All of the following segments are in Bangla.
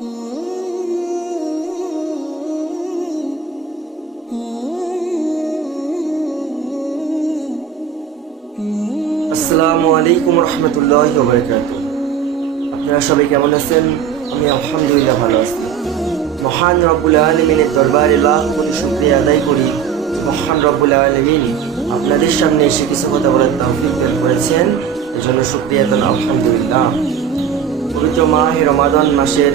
আসসালামু আলাইকুম রহমতুল্লাহি ওয়া বারাকাতুহু। আপনারা সবাই কেমন আছেন? আমি আলহামদুলিল্লাহ ভালো আছি। মহান রব্বুল আলামিনের দরবারে লাখ কোটি শুকরিয়া আদায় করি। মহান রব্বুল আলামিন আপনাদের সামনে এসে কিছু কথা বলার তৌফিক দান করেছেন, এজন্য শুকরিয়া দেন আলহামদুলিল্লাহ। পবিত্র মাহে রমাদান মাসের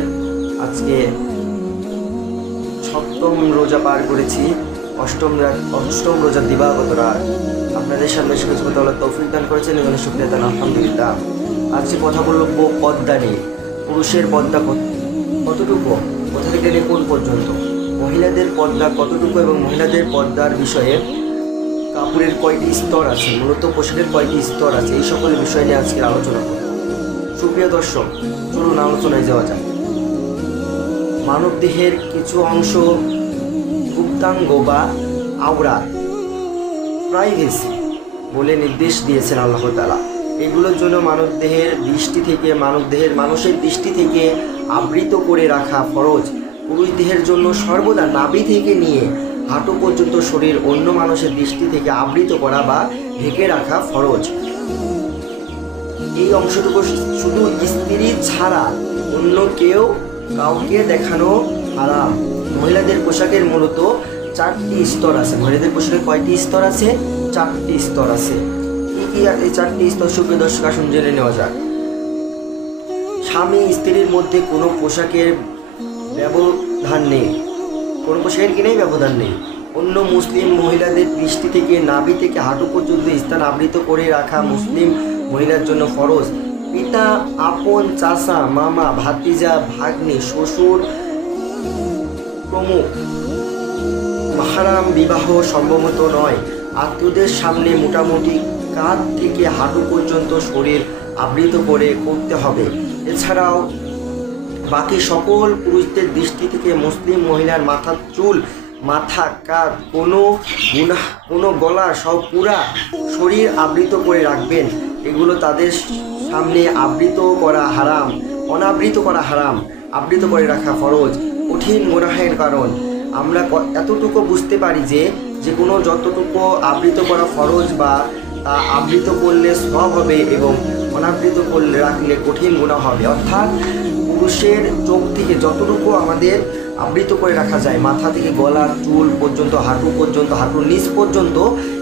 আজকে সপ্তম রোজা পার করেছি। অষ্টম রোজার দিবাগত রাত আপনাদের সামনে এসে কিছু কথা বলার তৌফিক দান করেছেন, এজন্য শুকরিয়া দেন আলহামদুলিল্লাহ। আজকে কথা বলবো পর্দা নিয়ে। পুরুষের পর্দা কতটুকু, কোথা থেকে নিয়ে কোন পর্যন্ত, মহিলাদের পর্দা কতটুকু এবং মহিলাদের পর্দার বিষয়ে কাপড়ের কয়টি স্তর আছে, মূলত পোশাকের কয়টি স্তর আছে, এই সকল বিষয় নিয়ে আজকে আলোচনা করব। সুপ্রিয় দর্শক, চলুন আলোচনায় যাওয়া যাক। মানব দেহের কিছু অংশ গুপ্তাঙ্গ বা আওরাত, প্রাইভেসি বলে নির্দেশ দিয়েছেন আল্লাহ তাআলা। এগুলোর জন্য মানুষের দৃষ্টি থেকে আবৃত করে রাখা ফরজ। পুরুষ দেহের জন্য সর্বদা নাভি থেকে নিয়ে হাঁটু পর্যন্ত শরীর অন্য মানুষের দৃষ্টি থেকে আবৃত করা বা ঢেকে রাখা ফরজ। এই অংশটুকু শুধু স্ত্রী ছাড়া অন্য কাউকে দেখানো হারাম। মহিলাদের পোশাকের মূলত 4টি স্তর আছে। মহিলাদের পোশাকের কয়টি স্তর আছে? 4টি স্তর আছে। কি এই 4টি স্তর সুপ্রিয় দর্শক, আসুন জেনে নেওয়া যাক। স্বামী স্ত্রীর মধ্যে কোনো পোশাকের ব্যবধান নেই, কোনো পোশাকের কিনেই ব্যবধান নেই। অন্য মুসলিম মহিলাদের দৃষ্টি থেকে নাভি থেকে হাঁটু পর্যন্ত স্থান আবৃত করে রাখা মুসলিম মহিলার জন্য ফরজ। পিতা, আপন, চাচা, মামা, ভাতিজা, ভাগ্নে, শ্বশুর প্রমুখ মাহরাম বিবাহ সম্ভবত নয়। আত্মীয়দের সামনে মোটামুটি কাঁধ থেকে হাঁটু পর্যন্ত শরীর আবৃত করে করতে হবে। এছাড়াও বাকি সকল পুরুষদের দৃষ্টি থেকে মুসলিম মহিলার মাথার চুল, মাথা, কাঁধ, কোনো গলা সব পুরা শরীর আবৃত করে রাখবেন। এগুলো তাদের সামনে আবৃত করা হারাম, অনাবৃত করা হারাম, আবৃত করে রাখা ফরজ। কঠিন গুনাহের কারণ আমরা এতটুকু বুঝতে পারি যে কোনো যতটুকু আবৃত করা ফরজ বা তা আবৃত করলে সওয়াব হবে এবং অনাবৃত করলে রাখলে কঠিন গুনাহ হবে। অর্থাৎ পুরুষের চোখ থেকে যতটুকু আমাদের আবৃত করে রাখা যায়, মাথা থেকে গলা চুল পর্যন্ত, হাঁটু পর্যন্ত, হাঁটুর নিচ পর্যন্ত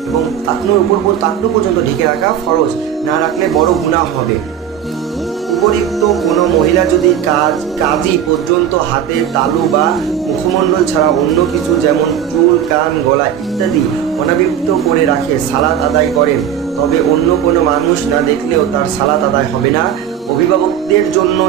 এবং টাকনুর উপর টাকনু পর্যন্ত ঢেকে রাখা ফরজ, না রাখলে বড় গুনাহ হবে। উপরিক্ত কোনো মহিলা যদি কাজি পর্যন্ত হাতের তালু বা মুখমণ্ডল ছাড়া অন্য কিছু যেমন চুল, কান, গলা ইত্যাদি অনাবৃত করে রাখে, সালাত আদায় করেন, তবে অন্য কোনো মানুষ না দেখলেও তার সালাত আদায় হবে না। অভিভাবকের জন্য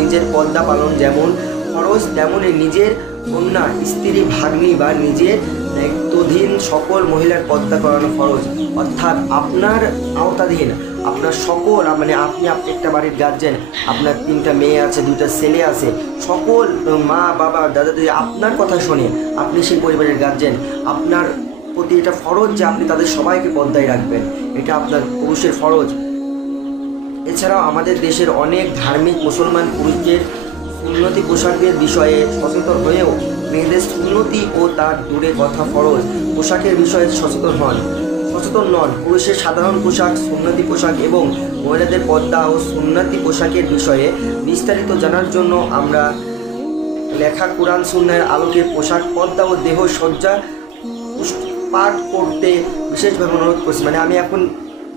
নিজের পর্দা পালন যেমন ফরজ, তেমনি নিজের কন্যা, স্ত্রী, ভাগ্নি বা নিজের দায়িত্বাধীন সকল মহিলার পর্দা করানো ফরজ। অর্থাৎ আপনার আওতাধীন আপনার সকল, মানে আপনি একটা বাড়ির গার্জেন, আপনার 3টা মেয়ে আছে, 2টা ছেলে আছে, সকল মা, বাবা, দাদা, দিদি আপনার কথা শুনে আপনি সেই পরিবারের গার্জেন, আপনার প্রতি এটা ফরজ যে আপনি তাদের সবাইকে পর্দায় রাখবেন। এটা আপনার পুরুষের ফরজ। এছাড়াও আমাদের দেশের অনেক ধার্মিক মুসলমান পুরুষদের সুন্নতি পোশাকের বিষয়ে সচেতন হয়েও মেয়েদের সুন্নতি ও তার দূরে কথা ফরজ পোশাকের বিষয়ে সচেতন নন। পুরুষের সাধারণ পোশাক, সুন্নতি পোশাক এবং মহিলাদের পর্দা ও সুন্নতি পোশাকের বিষয়ে বিস্তারিত জানার জন্য আমরা লেখা কোরআন সুন্নাহর আলোকে পোশাক, পর্দা ও দেহ সজ্জা পাঠ করতে বিশেষভাবে অনুরোধ করছি। মানে আমি এখন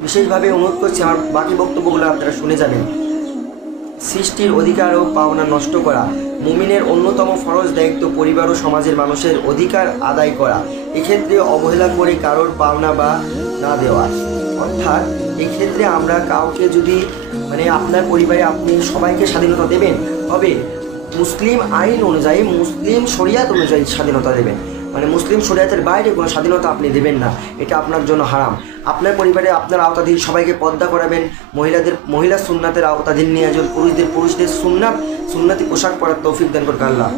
বিশেষভাবে অনুরোধ করছি, আমার বাকি বক্তব্যগুলো আপনারা শুনে যাবেন। সৃষ্টির অধিকার ও পাওনা নষ্ট করা মুমিনের অন্যতম ফরজ দায়িত্ব। পরিবার ও সমাজের মানুষের অধিকার আদায় করা, এক্ষেত্রে অবহেলা করে কারোর পাওনা বা না দেওয়া। অর্থাৎ এক্ষেত্রে আমরা কাউকে যদি, মানে আপনার পরিবারে আপনি সবাইকে স্বাধীনতা দেবেন, তবে মুসলিম আইন অনুযায়ী, মুসলিম শরিয়াত অনুযায়ী স্বাধীনতা দেবেন। মানে মুসলিম শরিয়াতের বাইরে কোনো স্বাধীনতা আপনি দেবেন না, এটা আপনার জন্য হারাম। আপনার পরিবারে আপনার আওতাধীন সবাইকে পর্দা করাবেন, মহিলা সুন্নাতের আওতাধীন নিয়ে আসবেন, পুরুষদের সুন্নতি পোশাক পরার তৌফিক দান করুন আল্লাহ।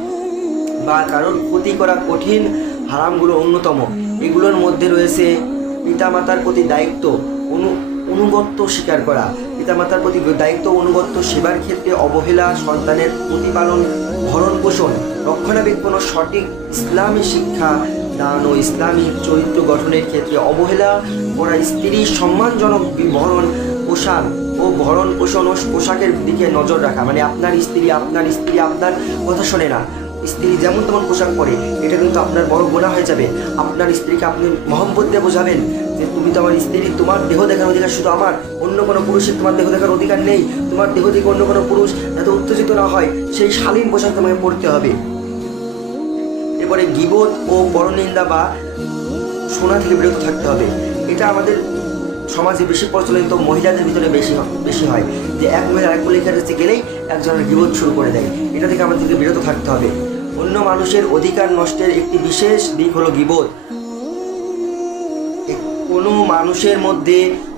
বা কারোর ক্ষতি করা কঠিন হারামগুলো অন্যতম। এগুলোর মধ্যে রয়েছে পিতামাতার প্রতি দায়িত্ব, অনুগত্য স্বীকার করা। পিতামাতার প্রতি দায়িত্ব অনুগত্য, সেবার ক্ষেত্রে অবহেলা, সন্তানের প্রতিপালন, ভরণ পোষণ, রক্ষণাবেক্ষণ ও সঠিক ইসলামী শিক্ষা দান ও ইসলামী চরিত্র গঠনের ক্ষেত্রে অবহেলা করা, স্ত্রীর সম্মানজনক ভরণ পোষণ ও ভরণ পোষণ ও পোশাকের দিকে নজর রাখা। মানে আপনার স্ত্রী আপনার কথা শোনে না, স্ত্রী যেমন তেমন পোশাক পরে, এটা কিন্তু আপনার বড় গুনাহ হয়ে যাবে। আপনার স্ত্রীকে আপনি মহব্বত দিয়ে বোঝাবেন যে তুমি তো আমার স্ত্রী, তোমার দেহ দেখার অধিকার শুধু আমার, অন্য কোনো পুরুষের তোমার দেহ দেখার অধিকার নেই। তোমার দেহ থেকে অন্য কোনো পুরুষ যাতে উত্তেজিত না হয় সেই শালীন পোশাক তোমাকে পরতে হবে। এরপরে গীবত ও পরনিন্দা বা শোনা থেকে বিরত থাকতে হবে। এটা সমাজে বেশি প্রচলিত, মহিলাদের ভিতরে বেশি হয় যে এক মহিলা এক মহিলার কাছে গেলেই একজনের গীবত শুরু করে দেয়। এটা থেকে আমাদেরকে বিরত থাকতে হবে। অন্য মানুষের অধিকার নষ্টের একটি বিশেষ দিক হলো গীবত। কোনো মানুষের মধ্যে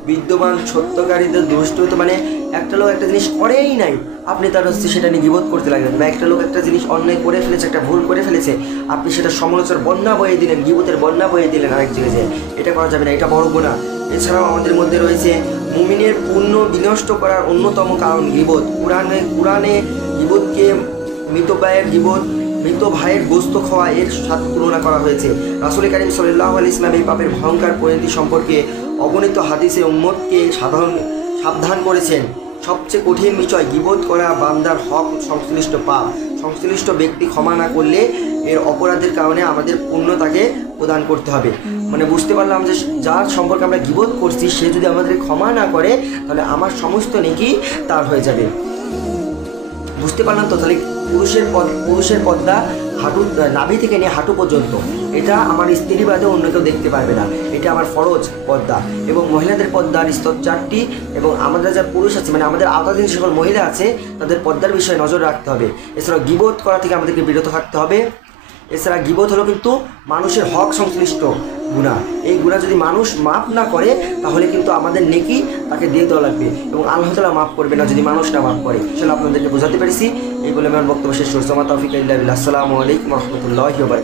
বিদ্যমান সত্যকারীদের দুষ্টতা, মানে একটা লোক একটা জিনিস করেই নাই, আপনি তার সেটা নিয়ে গীবত করতে লাগলেন, বা একটা লোক একটা জিনিস অন্যায় করে ফেলেছে, একটা ভুল করে ফেলেছে, আপনি সেটা সমালোচনার বন্যা বয়ে দিলেন, গীবতের বন্যা বয়ে দিলেন আরেক জায়গায়। এটা করা যাবে না, এটা বড় গুনাহ। এছাড়াও আমাদের মধ্যে রয়েছে মুমিনের পুণ্য বিনষ্ট করার অন্যতম কারণ গীবত। কুরআনে গীবতকে মৃতপ্রায়ের গীবত, মৃত ভাইয়ের গোস্ত খাওয়া এর সাথে তুলনা করা হয়েছে। রাসূল কারীম সাল্লাল্লাহু আলাইহি ওয়াসাল্লাম এই পাপের ভয়ঙ্কর পরিণতি সম্পর্কে অগণিত হাদিসে উম্মতকে সাবধান করেছেন। সবচেয়ে কঠিন বিষয় গীবত করা বান্দার হক সংশ্লিষ্ট পাপ। সংশ্লিষ্ট ব্যক্তি ক্ষমা না করলে এর অপরাধের কারণে আমাদের পুণ্য তাকে প্রদান করতে হবে। মানে বুঝতে পারলাম যে যার সম্পর্কে আমরা গীবত করছি সে যদি আমাদের ক্ষমা না করে তাহলে আমার সমস্ত নেকি তার হয়ে যাবে। বুঝতে পারলাম তো? তাহলে পুরুষের পর্দা নাভি থেকে নিয়ে হাঁটু পর্যন্ত, এটা আমার স্ত্রী বাদে অন্য কেউ দেখতে পারবে না, এটা আমার ফরজ পর্দা। এবং মহিলাদের পর্দার স্তর 4টি, এবং আমাদের যা পুরুষ আছে, মানে আমাদের আওতাধীন সকল মহিলা আছে, তাদের পর্দার বিষয়ে নজর রাখতে হবে। এছাড়াও গীবত করা থেকে আমাদেরকে বিরত থাকতে হবে। এছাড়া গীবত হলো কিন্তু মানুষের হক সংশ্লিষ্ট গুনাহ। এই গুনাহ যদি মানুষ মাফ না করে তাহলে কিন্তু আমাদের নেকি তাকে দিয়ে দেওয়া লাগবে, এবং আল্লাহ তাআলা মাফ করবে না যদি মানুষ না মাফ করে। সেটা আপনাদেরকে বোঝাতে পেরেছি। এই বলে আমার বক্তব্য শেষ করছি। তৌফিক ইল্লা বিল্লাহ। আসসালামু আলাইকুম ওয়া রাহমাতুল্লাহি ওয়া বারাকাতুহু।